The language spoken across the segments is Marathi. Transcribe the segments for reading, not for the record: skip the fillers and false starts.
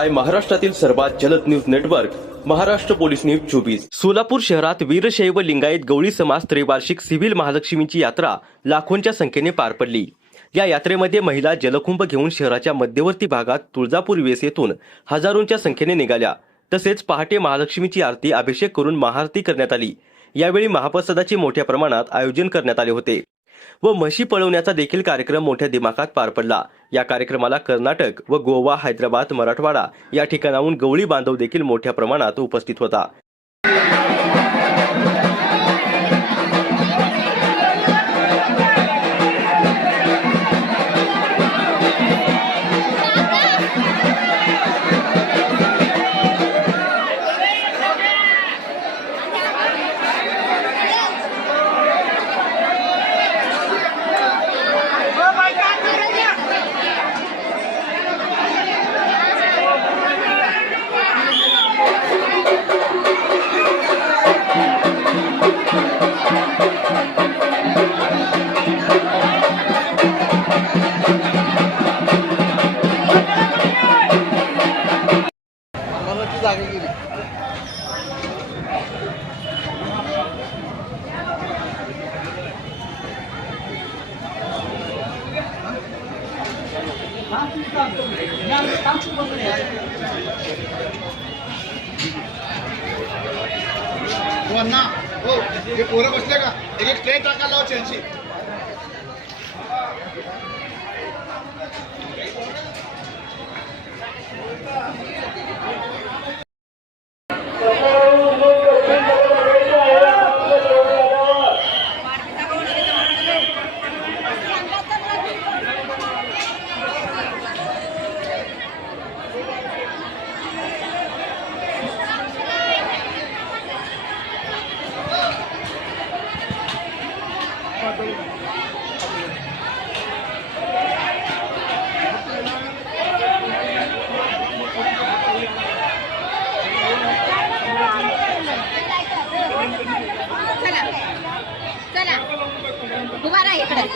पाहताय महाराष्ट्रातील सर्वात जलद news network Maharashtra police news 24। Solapur शहरात वीरशैव लिंगायत गवळी समाज त्रैवार्षिक सिव्हिल महालक्ष्मीची यात्रा लाखोंच्या संख्येने पार पडली। या यात्रेमध्ये महिला जलकुंभ घेऊन शहराच्या मध्यवर्ती भागात तुळजापूर वेस येथून हजारोंच्या संख्येने निघाल्या। तसेच पहाटे महालक्ष्मीची आरती अभिषेक करून महाआरती करण्यात आली। यावेळी महाप्रसादाचे मोठ्या प्रमाणात आयोजन करण्यात आले होते व म्हशी पळवण्याचा देखील कार्यक्रम मोठ्या दिमाखात पार पडला। या कार्यक्रमाला कर्नाटक व गोवा, हैदराबाद, मराठवाडा या ठिकाणाहून गवळी बांधव देखील मोठ्या प्रमाणात उपस्थित होता। हो हे पोरं बसले का एक ट्रेन टाका लाव त्यांची। चला उभा राहा इकडे।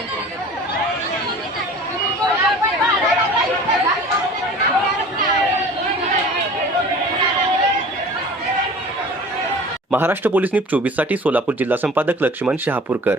महाराष्ट्र पोलीस न्यूज 24 साठी सोलापूर जिल्हा संपादक लक्ष्मण शहापूरकर।